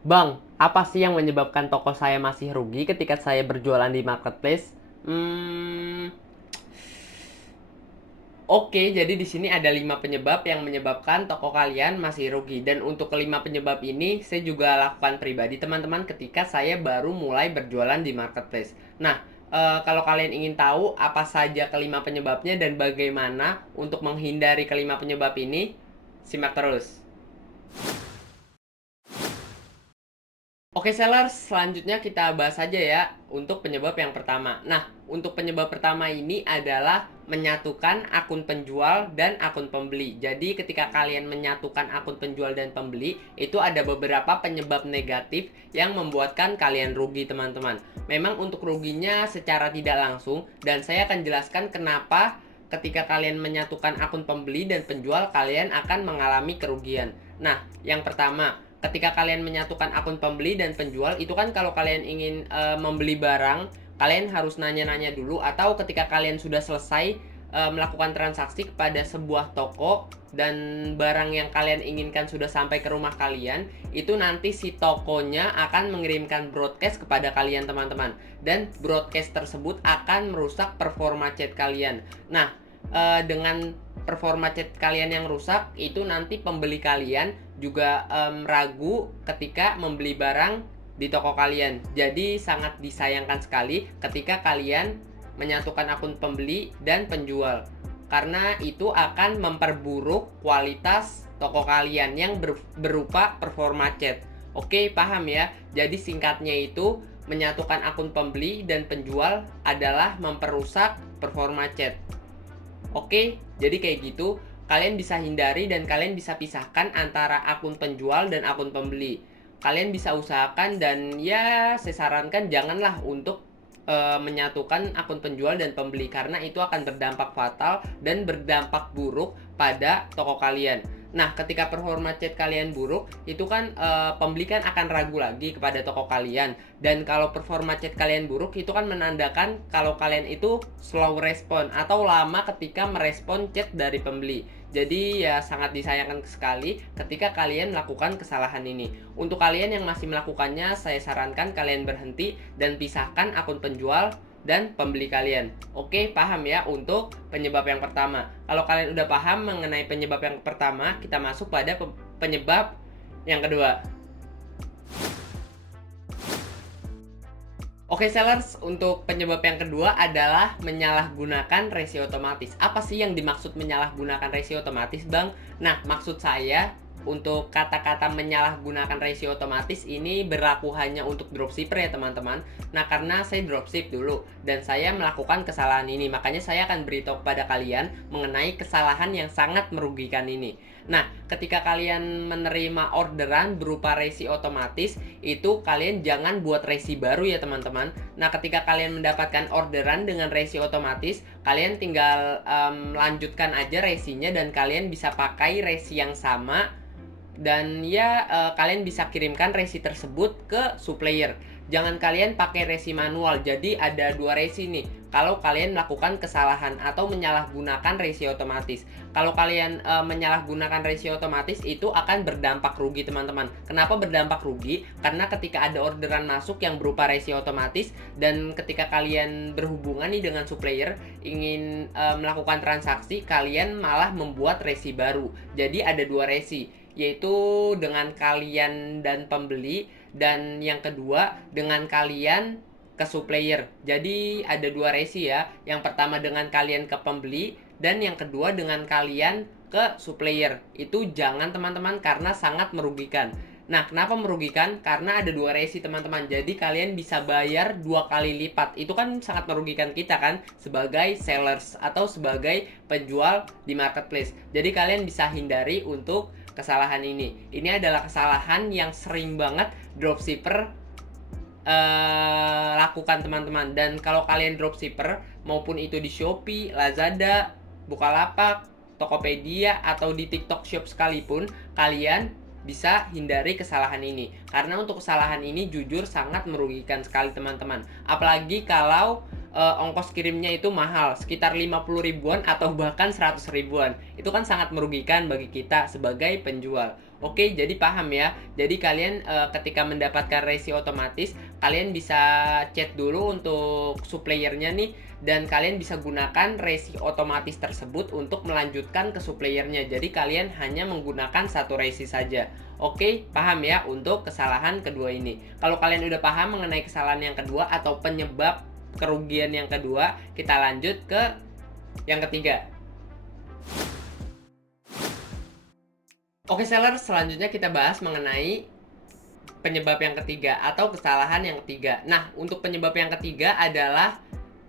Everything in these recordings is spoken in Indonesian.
Bang, apa sih yang menyebabkan toko saya masih rugi ketika saya berjualan di marketplace? Hmm, oke, jadi di sini ada 5 penyebab yang menyebabkan toko kalian masih rugi. Dan untuk kelima penyebab ini, saya juga lakukan pribadi teman-teman ketika saya baru mulai berjualan di marketplace. Nah, kalau kalian ingin tahu apa saja kelima penyebabnya dan bagaimana untuk menghindari kelima penyebab ini, simak terus. Oke sellers, selanjutnya kita bahas saja ya untuk penyebab yang pertama. Nah, untuk penyebab pertama ini adalah menyatukan akun penjual dan akun pembeli. Jadi ketika kalian menyatukan akun penjual dan pembeli, itu ada beberapa penyebab negatif yang membuatkan kalian rugi teman-teman. Memang untuk ruginya secara tidak langsung, dan saya akan jelaskan kenapa ketika kalian menyatukan akun pembeli dan penjual, kalian akan mengalami kerugian. Nah, yang pertama, ketika kalian menyatukan akun pembeli dan penjual, itu kan kalau kalian ingin membeli barang, kalian harus nanya-nanya dulu, atau ketika kalian sudah selesai melakukan transaksi kepada sebuah toko dan barang yang kalian inginkan sudah sampai ke rumah kalian, itu nanti si tokonya akan mengirimkan broadcast kepada kalian teman-teman, dan broadcast tersebut akan merusak performa chat kalian. Nah, dengan performa chat kalian yang rusak, itu nanti pembeli kalian juga ragu ketika membeli barang di toko kalian. Jadi sangat disayangkan sekali ketika kalian menyatukan akun pembeli dan penjual, karena itu akan memperburuk kualitas toko kalian yang berupa performa chat. Oke, paham ya? Jadi singkatnya itu, menyatukan akun pembeli dan penjual adalah memperusak performa chat. Oke, jadi kayak gitu, kalian bisa hindari dan kalian bisa pisahkan antara akun penjual dan akun pembeli. Kalian bisa usahakan, dan ya saya sarankan janganlah untuk menyatukan akun penjual dan pembeli, karena itu akan berdampak fatal dan berdampak buruk pada toko kalian. Nah, ketika performa chat kalian buruk, itu kan pembeli kan akan ragu lagi kepada toko kalian. Dan kalau performa chat kalian buruk, itu kan menandakan kalau kalian itu slow respon atau lama ketika merespon chat dari pembeli. Jadi ya sangat disayangkan sekali ketika kalian melakukan kesalahan ini. Untuk kalian yang masih melakukannya, saya sarankan kalian berhenti dan pisahkan akun penjual dan pembeli kalian. Oke, paham ya untuk penyebab yang pertama. Kalau kalian udah paham mengenai penyebab yang pertama, kita masuk pada penyebab yang kedua. Oke sellers, untuk penyebab yang kedua adalah menyalahgunakan resi otomatis. Apa sih yang dimaksud menyalahgunakan resi otomatis, Bang? Nah, maksud saya untuk kata-kata menyalahgunakan resi otomatis ini berlaku hanya untuk dropshipper ya teman-teman. Nah, karena saya dropship dulu dan saya melakukan kesalahan ini, makanya saya akan beritahu kepada kalian mengenai kesalahan yang sangat merugikan ini. Nah, ketika kalian menerima orderan berupa resi otomatis, itu kalian jangan buat resi baru ya teman-teman. Nah, ketika kalian mendapatkan orderan dengan resi otomatis, kalian tinggal lanjutkan aja resinya dan kalian bisa pakai resi yang sama, dan ya kalian bisa kirimkan resi tersebut ke supplier. Jangan kalian pakai resi manual. Jadi ada dua resi nih kalau kalian melakukan kesalahan atau menyalahgunakan resi otomatis. Kalau kalian menyalahgunakan resi otomatis, itu akan berdampak rugi teman-teman. Kenapa berdampak rugi? Karena ketika ada orderan masuk yang berupa resi otomatis, dan ketika kalian berhubungan nih dengan supplier ingin melakukan transaksi, kalian malah membuat resi baru. Jadi ada dua resi, yaitu dengan kalian dan pembeli, dan yang kedua dengan kalian ke supplier. Jadi ada dua resi ya. Yang pertama dengan kalian ke pembeli, dan yang kedua dengan kalian ke supplier. Itu jangan teman-teman, karena sangat merugikan. Nah, kenapa merugikan? Karena ada dua resi teman-teman. Jadi kalian bisa bayar dua kali lipat. Itu kan sangat merugikan kita kan sebagai sellers atau sebagai penjual di marketplace. Jadi kalian bisa hindari untuk kesalahan ini. Ini adalah kesalahan yang sering banget dropshipper lakukan teman-teman. Dan kalau kalian dropshipper, maupun itu di Shopee, Lazada, Bukalapak, Tokopedia, atau di TikTok Shop sekalipun, kalian bisa hindari kesalahan ini. Karena untuk kesalahan ini jujur sangat merugikan sekali teman-teman. Apalagi kalau ongkos kirimnya itu mahal, sekitar 50 ribuan atau bahkan 100 ribuan. Itu kan sangat merugikan bagi kita sebagai penjual. Oke, jadi paham ya. Jadi kalian ketika mendapatkan resi otomatis, kalian bisa chat dulu untuk suppliernya nih, dan kalian bisa gunakan resi otomatis tersebut untuk melanjutkan ke suppliernya. Jadi kalian hanya menggunakan satu resi saja. Oke, paham ya untuk kesalahan kedua ini. Kalau kalian udah paham mengenai kesalahan yang kedua atau penyebab kerugian yang kedua, kita lanjut ke yang ketiga. Oke seller, selanjutnya kita bahas mengenai penyebab yang ketiga atau kesalahan yang ketiga. Nah, untuk penyebab yang ketiga adalah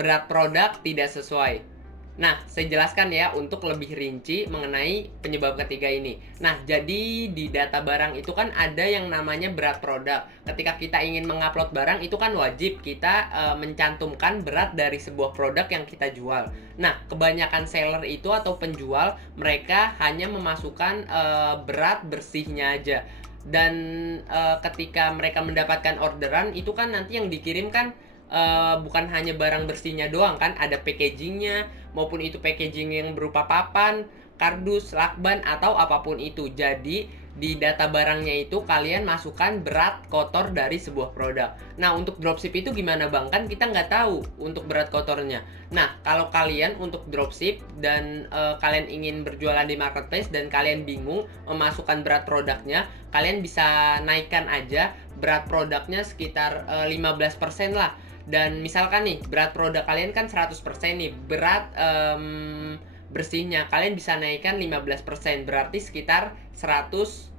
berat produk tidak sesuai. Nah, saya jelaskan ya untuk lebih rinci mengenai penyebab ketiga ini. Nah, jadi di data barang itu kan ada yang namanya berat produk. Ketika kita ingin mengupload barang itu kan wajib kita mencantumkan berat dari sebuah produk yang kita jual. Nah, kebanyakan seller itu atau penjual mereka hanya memasukkan berat bersihnya aja. Dan ketika mereka mendapatkan orderan itu kan nanti yang dikirimkan bukan hanya barang bersihnya doang kan, ada packagingnya, maupun itu packaging yang berupa papan, kardus, lakban, atau apapun itu. Jadi di data barangnya itu kalian masukkan berat kotor dari sebuah produk. Nah, untuk dropship itu gimana bang? Kan kita nggak tahu untuk berat kotornya. Nah, kalau kalian untuk dropship dan kalian ingin berjualan di marketplace dan kalian bingung memasukkan berat produknya, kalian bisa naikkan aja berat produknya sekitar 15% lah. Dan misalkan nih berat produk kalian kan 100% nih, berat bersihnya kalian bisa naikkan 15%, berarti sekitar 115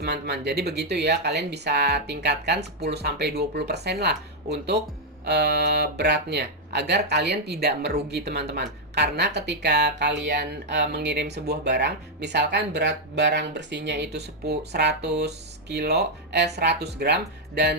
teman-teman. Jadi begitu ya, kalian bisa tingkatkan 10-20% lah untuk beratnya agar kalian tidak merugi teman-teman. Karena ketika kalian mengirim sebuah barang, misalkan berat barang bersihnya itu 100 gram dan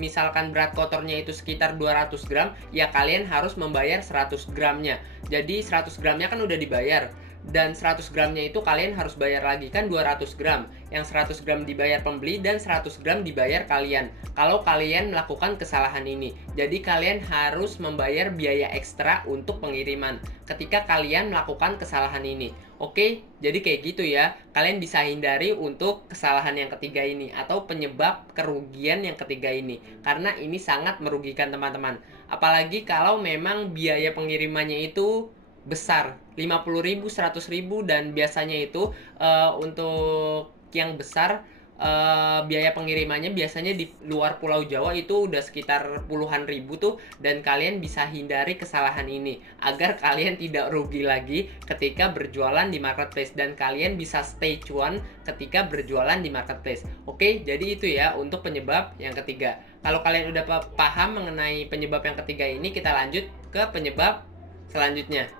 misalkan berat kotornya itu sekitar 200 gram, ya kalian harus membayar 100 gramnya. Jadi 100 gramnya kan udah dibayar, dan 100 gramnya itu kalian harus bayar lagi kan 200 gram. Yang 100 gram dibayar pembeli dan 100 gram dibayar kalian kalau kalian melakukan kesalahan ini. Jadi kalian harus membayar biaya ekstra untuk pengiriman ketika kalian melakukan kesalahan ini. Oke, jadi kayak gitu ya. Kalian bisa hindari untuk kesalahan yang ketiga ini atau penyebab kerugian yang ketiga ini, karena ini sangat merugikan teman-teman. Apalagi kalau memang biaya pengirimannya itu besar, 50.000, 100.000, dan biasanya itu untuk yang besar biaya pengirimannya biasanya di luar Pulau Jawa itu udah sekitar puluhan ribu tuh, dan kalian bisa hindari kesalahan ini agar kalian tidak rugi lagi ketika berjualan di marketplace dan kalian bisa stay cuan ketika berjualan di marketplace. Oke, jadi itu ya untuk penyebab yang ketiga. Kalau kalian udah paham mengenai penyebab yang ketiga ini, kita lanjut ke penyebab selanjutnya.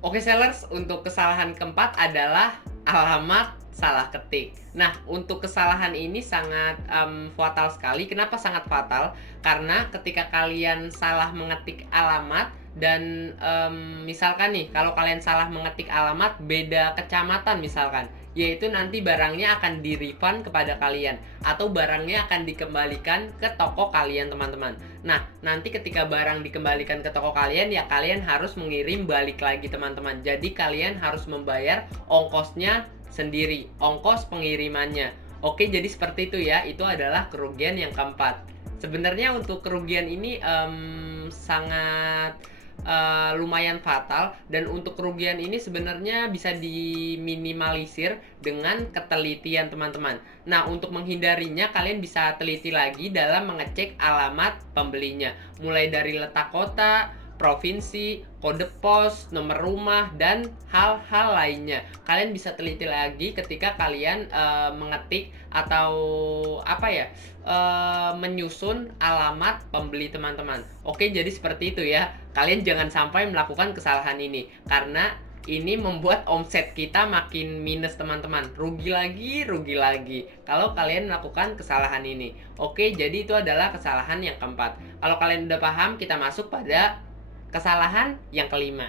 Oke sellers, untuk kesalahan keempat adalah alamat salah ketik. Nah, untuk kesalahan ini sangat fatal sekali. Kenapa sangat fatal? Karena ketika kalian salah mengetik alamat dan misalkan nih, kalau kalian salah mengetik alamat beda kecamatan misalkan, yaitu nanti barangnya akan di-refund kepada kalian atau barangnya akan dikembalikan ke toko kalian teman-teman. Nah, nanti ketika barang dikembalikan ke toko kalian, ya kalian harus mengirim balik lagi teman-teman. Jadi kalian harus membayar ongkosnya sendiri, ongkos pengirimannya. Oke, jadi seperti itu ya. Itu adalah kerugian yang keempat. Sebenarnya untuk kerugian ini sangat lumayan fatal, dan untuk kerugian ini sebenarnya bisa diminimalisir dengan ketelitian teman-teman. Nah, untuk menghindarinya kalian bisa teliti lagi dalam mengecek alamat pembelinya, mulai dari letak kota, provinsi, kode pos, nomor rumah, dan hal-hal lainnya. Kalian bisa teliti lagi ketika kalian mengetik atau menyusun alamat pembeli teman-teman. Oke, jadi seperti itu ya. Kalian jangan sampai melakukan kesalahan ini, karena ini membuat omset kita makin minus teman-teman. Rugi lagi kalau kalian melakukan kesalahan ini. Oke, jadi itu adalah kesalahan yang keempat. Kalau kalian udah paham, kita masuk pada kesalahan yang kelima.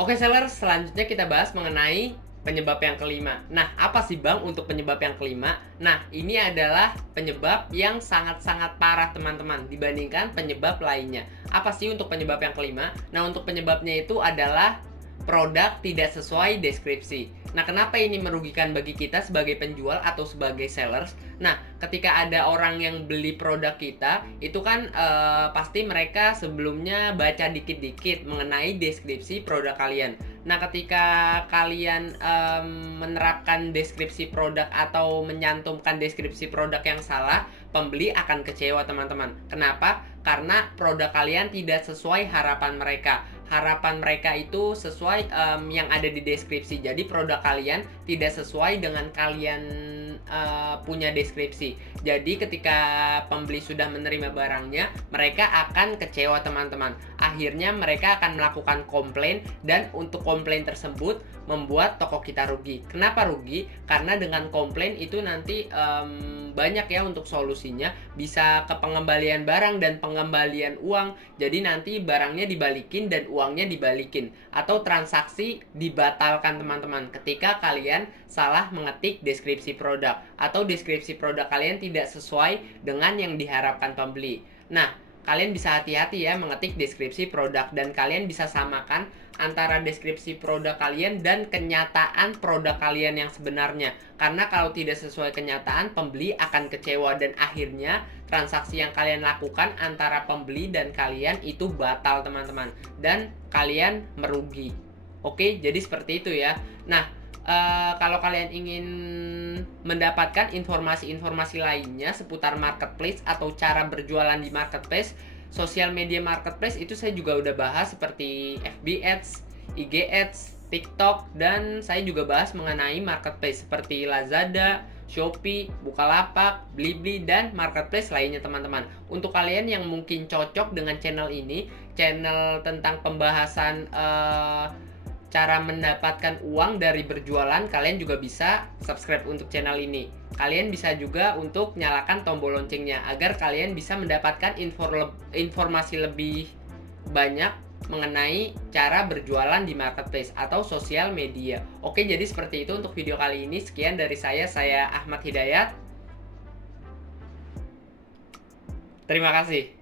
Oke seller, selanjutnya kita bahas mengenai penyebab yang kelima. Nah, apa sih Bang untuk penyebab yang kelima? Nah, ini adalah penyebab yang sangat-sangat parah teman-teman dibandingkan penyebab lainnya. Apa sih untuk penyebab yang kelima? Nah, untuk penyebabnya itu adalah produk tidak sesuai deskripsi. Nah, kenapa ini merugikan bagi kita sebagai penjual atau sebagai sellers? Nah, ketika ada orang yang beli produk kita, itu kan pasti mereka sebelumnya baca dikit-dikit mengenai deskripsi produk kalian. Nah, ketika kalian menerapkan deskripsi produk atau menyantumkan deskripsi produk yang salah, pembeli akan kecewa teman-teman. Kenapa? Karena produk kalian tidak sesuai harapan mereka. Harapan mereka itu sesuai yang ada di deskripsi. Jadi produk kalian tidak sesuai dengan kalian punya deskripsi. Jadi ketika pembeli sudah menerima barangnya, mereka akan kecewa teman-teman. Akhirnya mereka akan melakukan komplain, dan untuk komplain tersebut membuat toko kita rugi. Kenapa rugi? Karena dengan komplain itu nanti banyak ya untuk solusinya, bisa ke pengembalian barang dan pengembalian uang. Jadi nanti barangnya dibalikin dan uangnya dibalikin, atau transaksi dibatalkan teman-teman ketika kalian salah mengetik deskripsi produk atau deskripsi produk kalian tidak sesuai dengan yang diharapkan pembeli. Nah, kalian bisa hati-hati ya mengetik deskripsi produk, dan kalian bisa samakan antara deskripsi produk kalian dan kenyataan produk kalian yang sebenarnya. Karena kalau tidak sesuai kenyataan, pembeli akan kecewa dan akhirnya transaksi yang kalian lakukan antara pembeli dan kalian itu batal teman-teman, dan kalian merugi. Oke, jadi seperti itu ya. Nah, kalau kalian ingin mendapatkan informasi-informasi lainnya seputar marketplace atau cara berjualan di marketplace, sosial media marketplace itu saya juga udah bahas seperti FB Ads, IG Ads, TikTok, dan saya juga bahas mengenai marketplace seperti Lazada, Shopee, Bukalapak, Blibli, dan marketplace lainnya teman-teman. Untuk kalian yang mungkin cocok dengan channel ini, channel tentang pembahasan cara mendapatkan uang dari berjualan, kalian juga bisa subscribe untuk channel ini. Kalian bisa juga untuk nyalakan tombol loncengnya agar kalian bisa mendapatkan informasi lebih banyak mengenai cara berjualan di marketplace atau sosial media. Oke, jadi seperti itu untuk video kali ini. Sekian dari saya Ahmad Hidayat. Terima kasih.